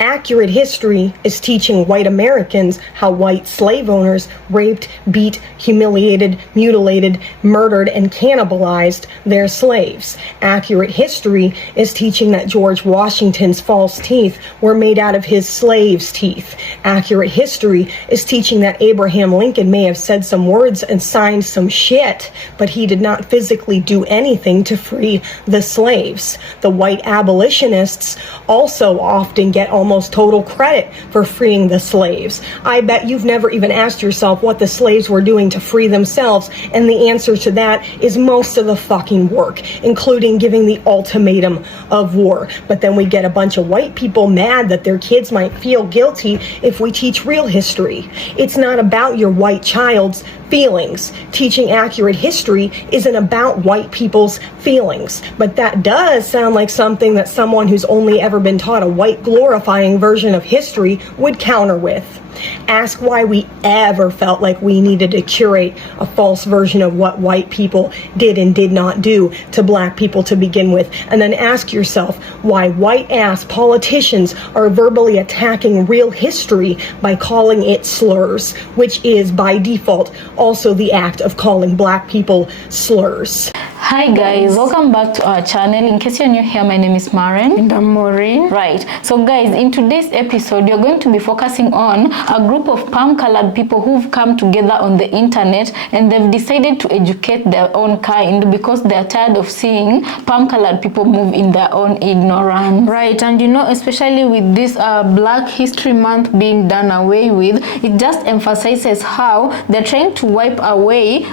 Accurate history is teaching white Americans how white slave owners raped, beat, humiliated, mutilated, murdered, and cannibalized their slaves. Accurate history is teaching that George Washington's false teeth were made out of his slaves' teeth. Accurate history is teaching that Abraham Lincoln may have said some words and signed some shit, but he did not physically do anything to free the slaves. The white abolitionists also often get almost total credit for freeing the slaves. I bet you've never even asked yourself what the slaves were doing to free themselves, and the answer to that is most of the fucking work, including giving the ultimatum of war. But then we get a bunch of white people mad that their kids might feel guilty if we teach real history. It's not about your white child's feelings. Teaching accurate history isn't about white people's feelings, but that does sound like something that someone who's only ever been taught a white glorifying version of history would counter with. Ask why we ever felt like we needed to curate a false version of what white people did and did not do to black people to begin with, and then ask yourself why white-ass politicians are verbally attacking real history by calling it slurs, which is, by default, also the act of calling black people slurs. Hi guys, welcome back to our channel. In case you're new here, my name is Maren. And I'm Maureen. Right, so guys, in today's episode, you're going to be focusing on a group of palm-colored people who've come together on the internet and they've decided to educate their own kind because they're tired of seeing palm-colored people move in their own ignorance. Right, and you know, especially with this Black History Month being done away with, it just emphasizes how they're trying to wipe away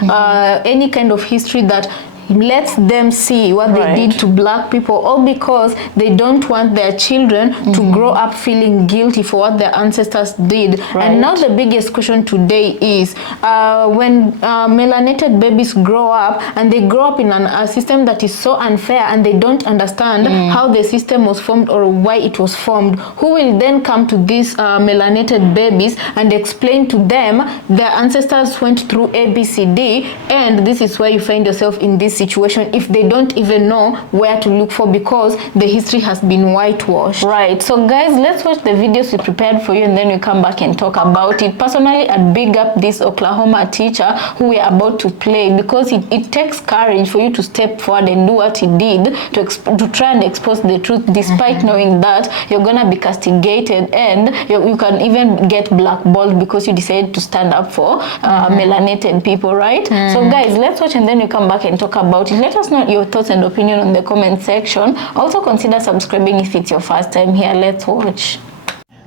any kind of history that lets them see what they did to black people, all because they don't want their children to grow up feeling guilty for what their ancestors did. And now the biggest question today is when melanated babies grow up and they grow up in a system that is so unfair and they don't understand how the system was formed or why it was formed, who will then come to these melanated babies and explain to them their ancestors went through ABCD, and this is where you find yourself in this situation if they don't even know where to look for because the history has been whitewashed. Right, so guys, let's watch the videos we prepared for you and then we come back and talk about it. Personally, I'd big up this Oklahoma teacher who we are about to play because it takes courage for you to step forward and do what he did to try and expose the truth despite knowing that you're gonna be castigated and you can even get blackballed because you decided to stand up for melanated people, right? So guys, let's watch and then we come back and talk about it. Let us know your thoughts and opinion on the comment section. Also consider subscribing if it's your first time here. Let's watch.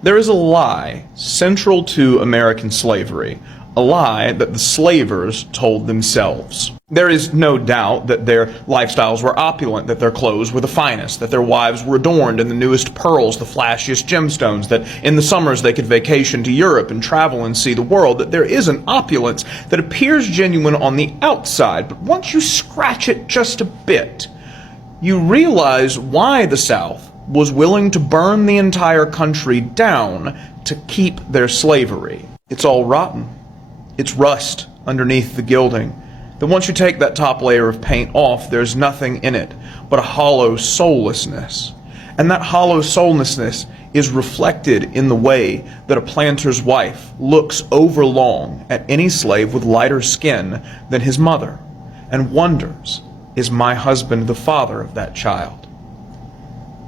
There is a lie central to American slavery, a lie that the slavers told themselves. There is no doubt that their lifestyles were opulent, that their clothes were the finest, that their wives were adorned in the newest pearls, the flashiest gemstones, that in the summers they could vacation to Europe and travel and see the world, that there is an opulence that appears genuine on the outside, but once you scratch it just a bit, you realize why the South was willing to burn the entire country down to keep their slavery. It's all rotten. It's rust underneath the gilding. Then once you take that top layer of paint off, there's nothing in it but a hollow soullessness. And that hollow soullessness is reflected in the way that a planter's wife looks overlong at any slave with lighter skin than his mother and wonders, is my husband the father of that child?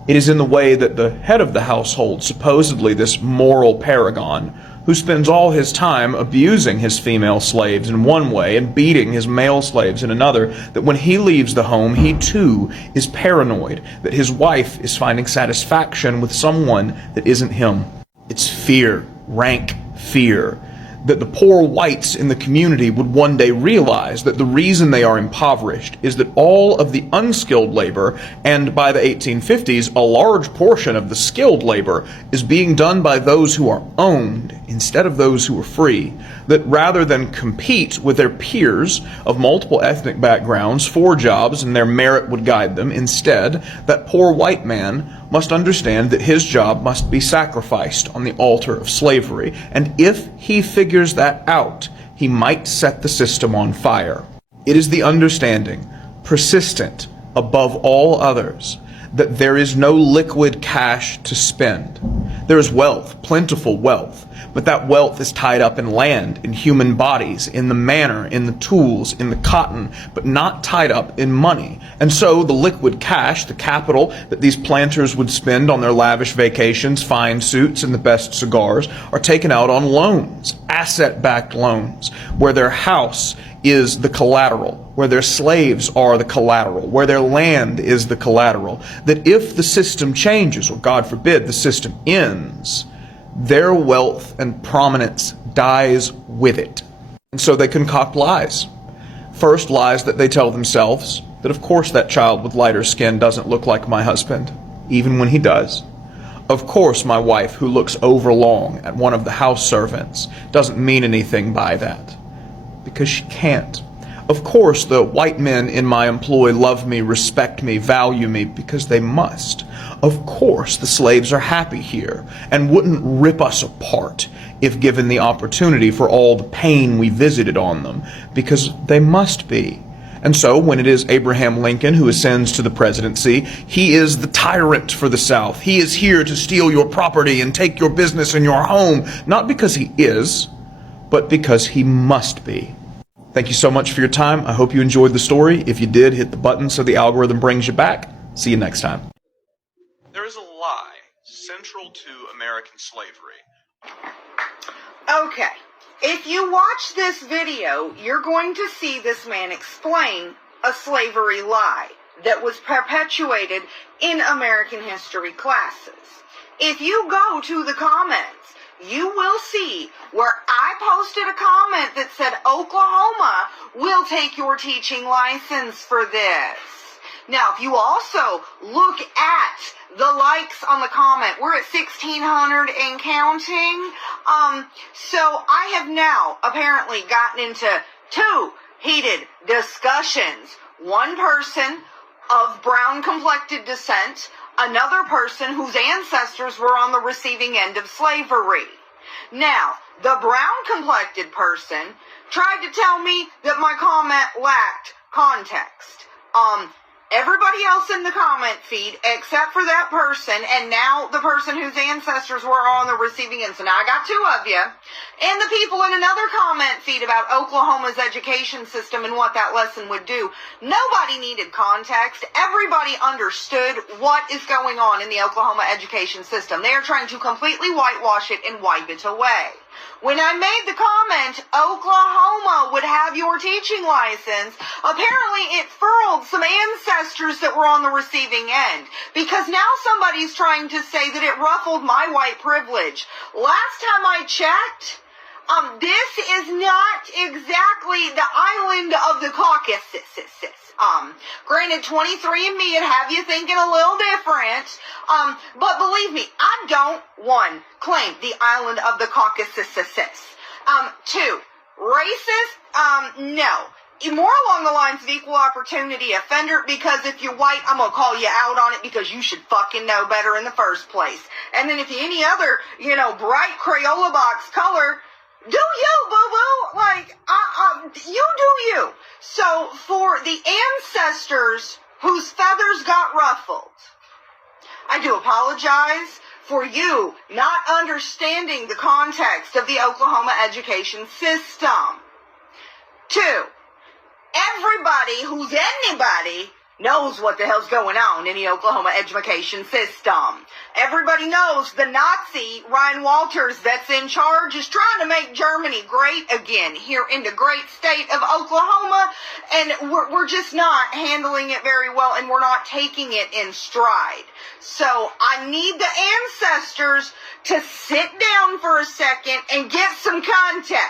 It is in the way that the head of the household, supposedly this moral paragon, who spends all his time abusing his female slaves in one way and beating his male slaves in another, that when he leaves the home, he too is paranoid that his wife is finding satisfaction with someone that isn't him. It's fear, rank fear, that the poor whites in the community would one day realize that the reason they are impoverished is that all of the unskilled labor, and by the 1850s, a large portion of the skilled labor, is being done by those who are owned instead of those who are free. That rather than compete with their peers of multiple ethnic backgrounds for jobs and their merit would guide them, instead, that poor white man must understand that his job must be sacrificed on the altar of slavery, and if he figures that out, he might set the system on fire. It is the understanding, persistent above all others, that there is no liquid cash to spend. There is wealth, plentiful wealth, but that wealth is tied up in land, in human bodies, in the manor, in the tools, in the cotton, but not tied up in money. And so the liquid cash, the capital that these planters would spend on their lavish vacations, fine suits, and the best cigars, are taken out on loans, asset-backed loans, where their house is the collateral, where their slaves are the collateral, where their land is the collateral, that if the system changes, or God forbid, the system ends, their wealth and prominence dies with it. And so they concoct lies. First, lies that they tell themselves, that of course that child with lighter skin doesn't look like my husband, even when he does. Of course my wife, who looks overlong at one of the house servants, doesn't mean anything by that, because she can't. Of course the white men in my employ love me, respect me, value me, because they must. Of course the slaves are happy here and wouldn't rip us apart if given the opportunity for all the pain we visited on them, because they must be. And so when it is Abraham Lincoln who ascends to the presidency, he is the tyrant for the South. He is here to steal your property and take your business and your home, not because he is, but because he must be. Thank you so much for your time. I hope you enjoyed the story. If you did, hit the button so the algorithm brings you back. See you next time. There is a lie central to American slavery. Okay, if you watch this video, you're going to see this man explain a slavery lie that was perpetuated in American history classes. If you go to the comments, you will see where I posted a comment that said Oklahoma will take your teaching license for this. Now, if you also look at the likes on the comment, we're at 1,600 and counting. So I have now apparently gotten into two heated discussions. One person of brown-complected descent, another person whose ancestors were on the receiving end of slavery. Now, the brown-complected person tried to tell me that my comment lacked context. Everybody else in the comment feed, except for that person, and now the person whose ancestors were on the receiving end, so now I got two of you, and the people in another comment feed about Oklahoma's education system and what that lesson would do. Nobody needed context. Everybody understood what is going on in the Oklahoma education system. They are trying to completely whitewash it and wipe it away. When I made the comment, Oklahoma would have your teaching license, apparently it furled some ancestors that were on the receiving end, because now somebody's trying to say that it ruffled my white privilege. Last time I checked, this is not exactly the island of the Caucasus. Granted, 23andMe would have you thinking a little different, but believe me, I don't, one, claim the island of the Caucasus. Two, racist, no. More along the lines of equal opportunity offender, because if you're white, I'm gonna call you out on it because you should fucking know better in the first place. And then if you're any other, bright Crayola box color, do you, boo-boo? Like, you do you. So, for the ancestors whose feathers got ruffled, I do apologize for you not understanding the context of the Oklahoma education system. Two, everybody who's anybody knows what the hell's going on in the Oklahoma education system. Everybody knows the Nazi Ryan Walters that's in charge is trying to make Germany great again here in the great state of Oklahoma, and we're just not handling it very well, and we're not taking it in stride. So I need the ancestors to sit down for a second and get some context.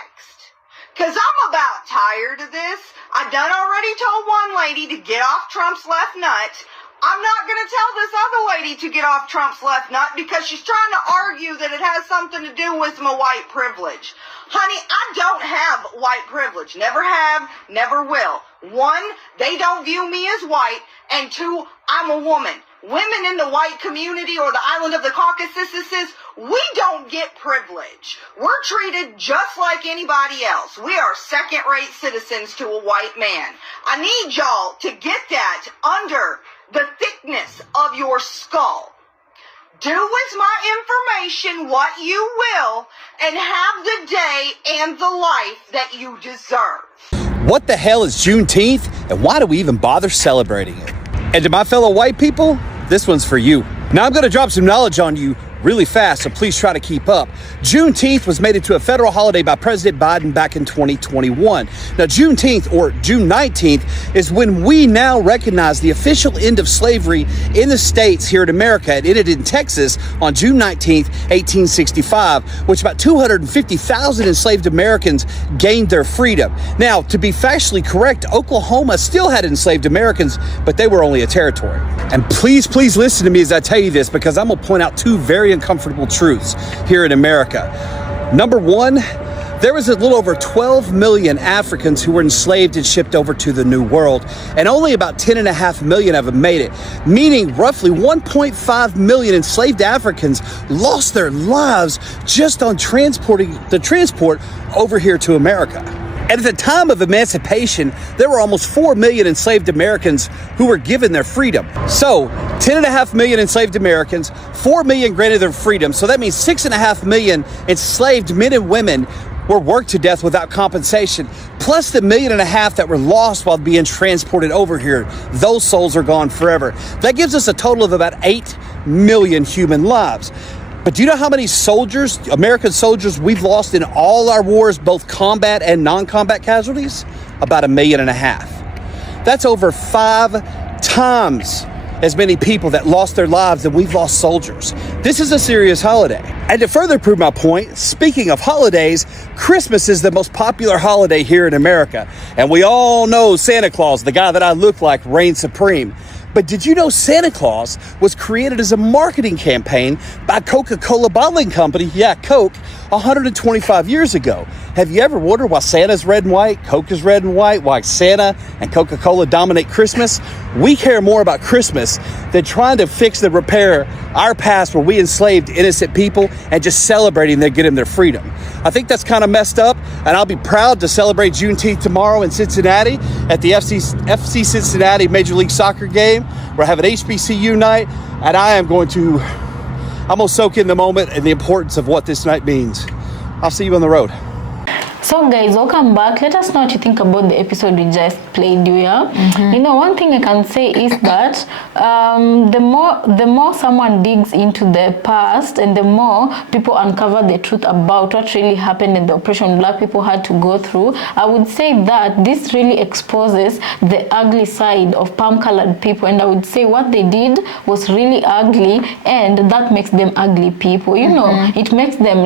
Because I'm about tired of this. I done already told one lady to get off Trump's left nut. I'm not going to tell this other lady to get off Trump's left nut because she's trying to argue that it has something to do with my white privilege. Honey, I don't have white privilege. Never have, never will. One, they don't view me as white. And two, I'm a woman. Women in the white community or the island of the Caucasus, we don't get privilege. We're treated just like anybody else. We are second-rate citizens to a white man. I need y'all to get that under the thickness of your skull. Do with my information what you will, and have the day and the life that you deserve. What the hell is Juneteenth, and why do we even bother celebrating it? And to my fellow white people, this one's for you. Now I'm going to drop some knowledge on you really fast, so please try to keep up. Juneteenth was made into a federal holiday by President Biden back in 2021. Now, Juneteenth, or June 19th, is when we now recognize the official end of slavery in the states here in America. It ended in Texas on June 19th, 1865, which about 250,000 enslaved Americans gained their freedom. Now, to be factually correct, Oklahoma still had enslaved Americans, but they were only a territory. And please, please listen to me as I tell you this, because I'm going to point out two very uncomfortable truths here in America. Number one, there was a little over 12 million Africans who were enslaved and shipped over to the New World, and only about 10.5 million of them made it, meaning roughly 1.5 million enslaved Africans lost their lives just on transport over here to America. And at the time of emancipation, there were almost 4 million enslaved Americans who were given their freedom. So 10.5 million enslaved Americans, 4 million granted their freedom. So that means 6.5 million enslaved men and women were worked to death without compensation, plus the 1.5 million that were lost while being transported over here. Those souls are gone forever. That gives us a total of about 8 million human lives. But do you know how many soldiers, American soldiers, we've lost in all our wars, both combat and non-combat casualties? About 1.5 million. That's over 5 times as many people that lost their lives than we've lost soldiers. This is a serious holiday. And to further prove my point, speaking of holidays, Christmas is the most popular holiday here in America. And we all know Santa Claus, the guy that I look like, reigns supreme. But did you know Santa Claus was created as a marketing campaign by Coca-Cola Bottling Company, yeah, Coke, 125 years ago? Have you ever wondered why Santa's red and white, Coke is red and white, why Santa and Coca-Cola dominate Christmas? We care more about Christmas than trying to fix and repair our past where we enslaved innocent people and just celebrating them getting their freedom. I think that's kind of messed up, and I'll be proud to celebrate Juneteenth tomorrow in Cincinnati at the FC Cincinnati Major League Soccer game. We're having HBCU night, and I'm going to soak in the moment and the importance of what this night means. I'll see you on the road. So guys, welcome back. Let us know what you think about the episode we just played here. You know, one thing I can say is that the more someone digs into the past, and the more people uncover the truth about what really happened and the oppression Black people had to go through, I would say that this really exposes the ugly side of palm-colored people, and I would say what they did was really ugly, and that makes them ugly people. You know, it makes them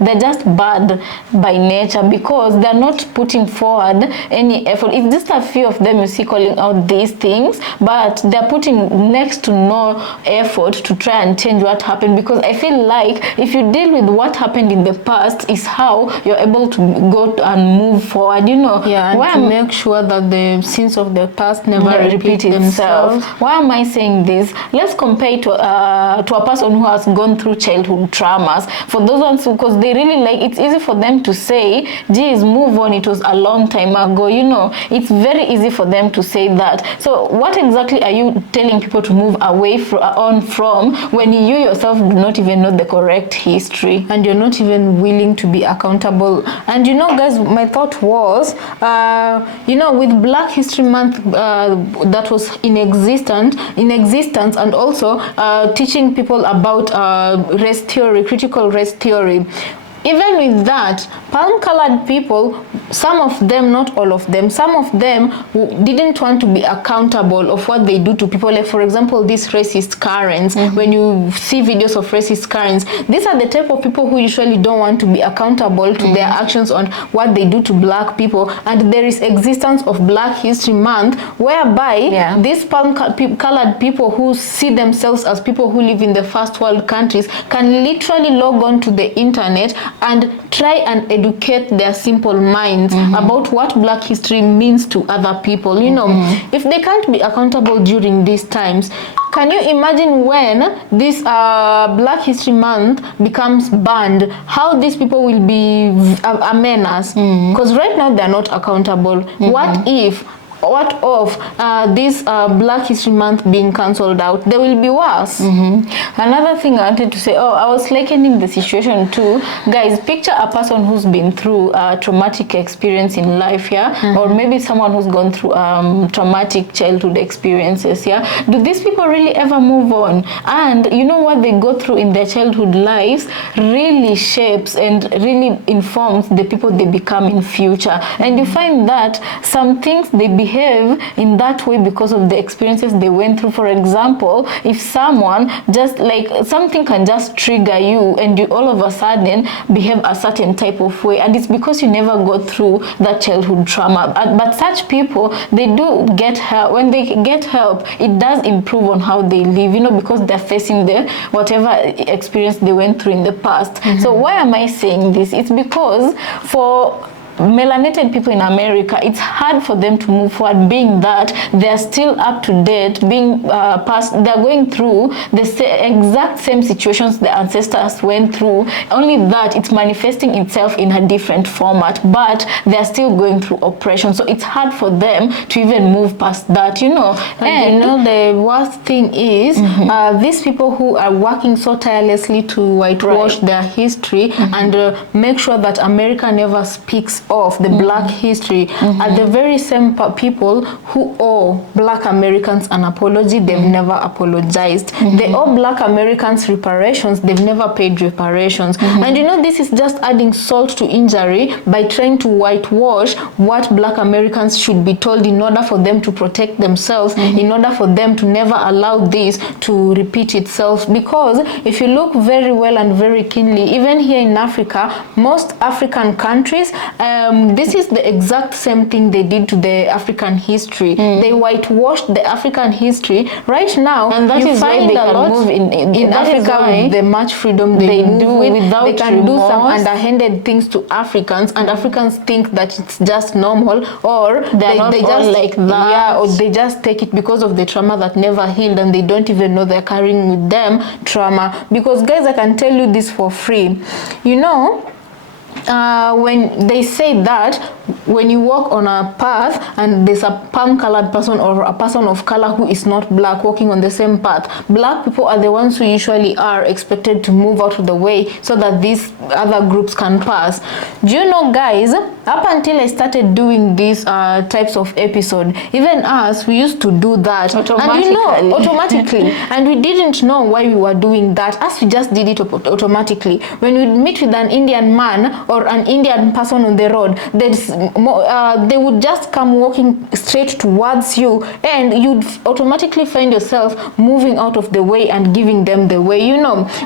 they're just bad by nature, because they're not putting forward any effort. It's just a few of them you see calling out these things, but they're putting next to no effort to try and change what happened, because I feel like if you deal with what happened in the past is how you're able to go and move forward, you know. Yeah, and to make sure that the sins of the past never repeat themselves. Why am I saying this? Let's compare it to a person who has gone through childhood traumas. For those ones, because they really it's easy for them to say, geez, move on, it was a long time ago, you know. It's very easy for them to say that. So what exactly are you telling people to move away from when you yourself do not even know the correct history, and you're not even willing to be accountable? And you know, guys, my thought was, you know, with Black History Month that was in existence, and also teaching people about race theory, critical race theory. Even with that, palm-colored people, some of them, not all of them, some of them didn't want to be accountable of what they do to people. Like, for example, these racist Karens, when you see videos of racist Karens, these are the type of people who usually don't want to be accountable to their actions on what they do to Black people. And there is existence of Black History Month, whereby these palm-colored people who see themselves as people who live in the first world countries can literally log on to the internet and try and educate their simple minds about what Black history means to other people. You know, if they can't be accountable during these times, can you imagine when this Black History Month becomes banned, how these people will be a menace? Because right now they're not accountable. What if what of this Black History Month being cancelled out? There will be worse. Another thing I wanted to say, I was likening the situation to, guys, picture a person who's been through a traumatic experience in life, or maybe someone who's gone through traumatic childhood experiences, Do these people really ever move on? And you know what they go through in their childhood lives really shapes and really informs the people they become in future. And you find that some things they behave in that way because of the experiences they went through. For example, if someone just like something can just trigger you and you all of a sudden behave a certain type of way, and it's because you never go through that childhood trauma. But such people, they do get help. When they get help, it does improve on how they live, because they're facing the whatever experience they went through in the past. So why am I saying this? It's because for melanated people in America, it's hard for them to move forward, being that they're still up to date, being past, they're going through the exact same situations the ancestors went through, only that it's manifesting itself in a different format, but they're still going through oppression. So it's hard for them to even move past that, And the worst thing is, these people who are working so tirelessly to whitewash their history and make sure that America never speaks of the Black history are the very same people who owe Black Americans an apology. They've never apologized. They owe Black Americans reparations. They've never paid reparations. And this is just adding salt to injury by trying to whitewash what Black Americans should be told in order for them to protect themselves, in order for them to never allow this to repeat itself. Because if you look very well and very keenly, even here in Africa, most African countries, this is the exact same thing they did to the African history. They whitewashed the African history. Right now, and that you is find why they a can lot move in Africa with the much freedom they do move with. without They can do some remorse. underhanded things to Africans, and Africans think that it's just normal, or they just all like that. or they just take it because of the trauma that never healed, and they don't even know they're carrying with them trauma. Because guys, I can tell you this for free. When they say that when you walk on a path and there's a palm-colored person or a person of color who is not Black walking on the same path, Black people are the ones who usually are expected to move out of the way so that these other groups can pass. Do you know, guys, up until I started doing these types of episode, even us, we used to do that automatically. And we didn't know why we were doing that, as we just did it automatically. When we meet with an Indian man or an Indian person on the road, they would just come walking straight towards you, and you'd automatically find yourself moving out of the way and giving them the way,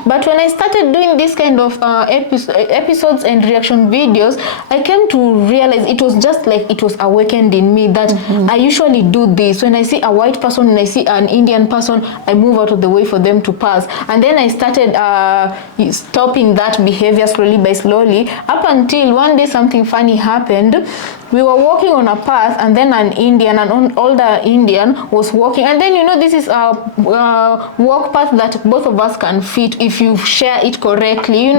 But when I started doing this kind of episodes and reaction videos, I came to realize it was just like it was awakened in me that I usually do this. When I see a white person and I see an Indian person, I move out of the way for them to pass. And then I started stopping that behavior slowly by slowly, up until one day something funny happened. We were walking on a path, and then an older Indian was walking, and then this is a walk path that both of us can fit if you share it correctly,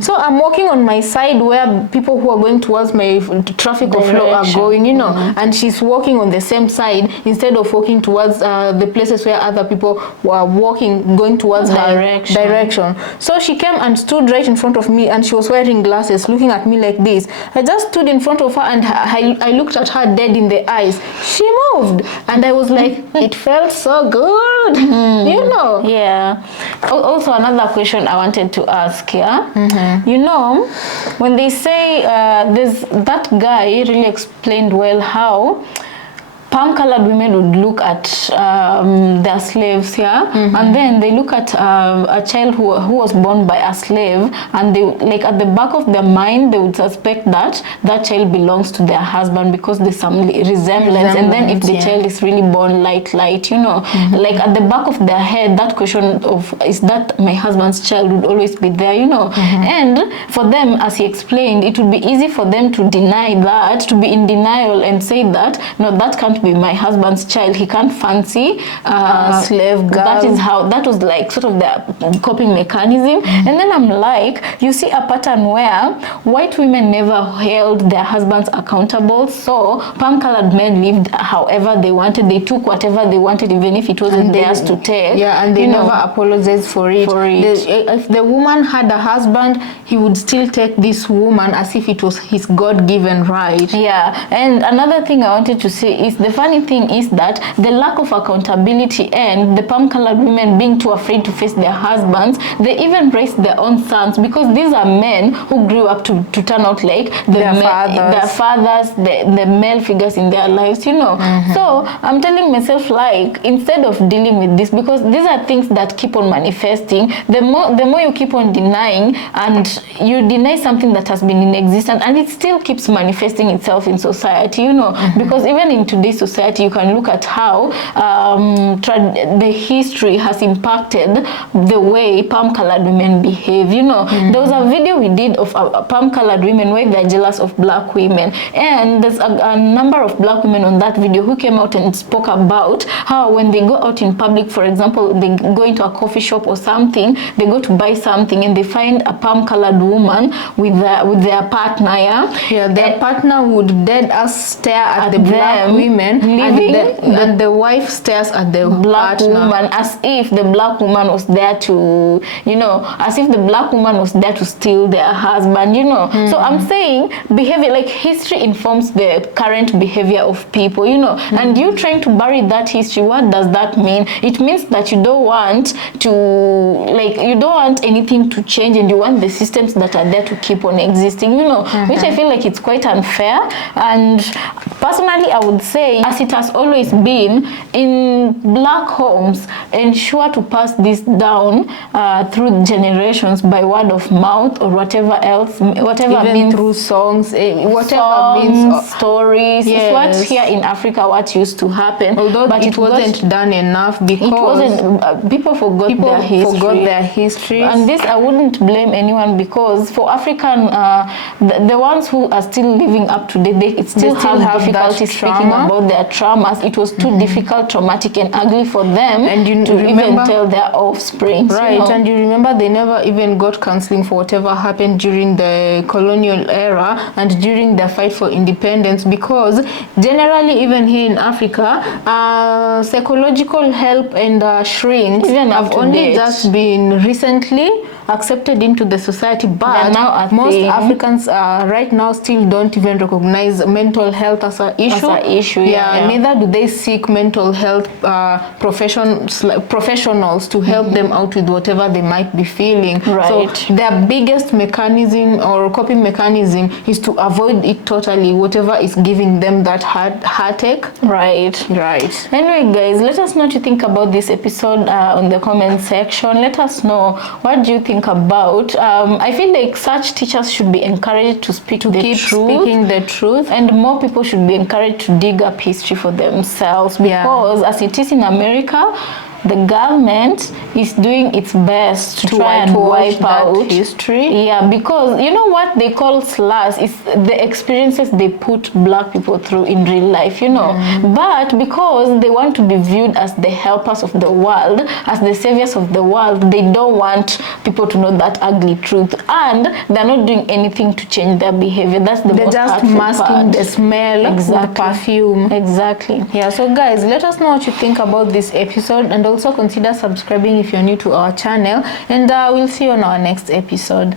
So I'm walking on my side where people who are going towards my traffic of flow are going, and she's walking on the same side instead of walking towards the places where other people were walking, going towards direction. So she came and stood right in front of me, and she was wearing glasses, looking at me like this. I just stood in front of her, and I looked at her dead in the eyes. She moved, and I was like, it felt so good, Yeah. Also, another question I wanted to ask, when they say that guy really explained well how palm-colored women would look at their slaves, and then they look at a child who was born by a slave, and they, like, at the back of their mind, they would suspect that that child belongs to their husband because there's some resemblance. And then if the child is really born light, like at the back of their head, that question of, is that my husband's child, would always be there, And for them, as he explained, it would be easy for them to deny that, to be in denial and say that, no, that can't to be my husband's child. He can't fancy slave girl. That was like sort of the coping mechanism. And then I'm like, you see a pattern where white women never held their husbands accountable. So palm-colored men lived however they wanted. They took whatever they wanted, even if it wasn't theirs to take. Yeah, and they never apologized for it. If the woman had a husband, he would still take this woman as if it was his God-given right. Yeah, and another thing I wanted to say is the funny thing is that the lack of accountability and the palm-colored women being too afraid to face their husbands, they even raised their own sons, because these are men who grew up to turn out like their fathers, the male figures in their lives, you know. So I'm telling myself, like, instead of dealing with this, because these are things that keep on manifesting, the more you keep on denying, and you deny something that has been in existence, and it still keeps manifesting itself in society, you know. Because even in today's society, you can look at how the history has impacted the way palm-colored women behave, you know. There was a video we did of palm-colored women where they're jealous of black women, and there's a number of black women on that video who came out and spoke about how when they go out in public, for example, they go into a coffee shop or something, they go to buy something and they find a palm-colored woman with their partner, their partner would dead ass stare at the black women, and the wife stares at the black woman as if the black woman was there to, you know, as if the black woman was there to steal their husband, you know. So I'm saying behavior, like history informs the current behavior of people, you know. And you trying to bury that history, what does that mean? It means that you don't want to, like, you don't want anything to change, and you want the systems that are there to keep on existing, you know, which I feel like it's quite unfair. And personally, I would say, as it has always been in black homes, ensure to pass this down through generations by word of mouth or whatever else, whatever even means, through songs, stories. Yes. It's what here in Africa what used to happen, although but it wasn't done enough, because it wasn't, people forgot their history. And this, I wouldn't blame anyone, because for African the ones who are still living up to date, they still have difficulty speaking about their traumas. It was too difficult, traumatic and ugly for them to even tell their offspring, right? You know? And you remember they never even got counseling for whatever happened during the colonial era and during the fight for independence, because generally even here in Africa, psychological help and shrinks have only just been recently accepted into the society, but most Africans right now still don't even recognize mental health as an issue. Neither do they seek mental health professionals to help them out with whatever they might be feeling. Right. So their biggest mechanism or coping mechanism is to avoid it totally, whatever is giving them that heartache. Right. Anyway, guys, let us know what you think about this episode on the comment section. Let us know, what do you think about? I feel like such teachers should be encouraged to speak the truth, speaking the truth, and more people should be encouraged to dig up history for themselves, because as it is in America, the government is doing its best to try and wipe out history. Yeah, because you know what they call slurs is the experiences they put black people through in real life, you know. But because they want to be viewed as the helpers of the world, as the saviors of the world, they don't want people to know that ugly truth, and they're not doing anything to change their behavior. That's the most just masking the smell, the perfume. Exactly. Yeah, so guys, let us know what you think about this episode, and also consider subscribing if you're new to our channel, and we'll see you on our next episode.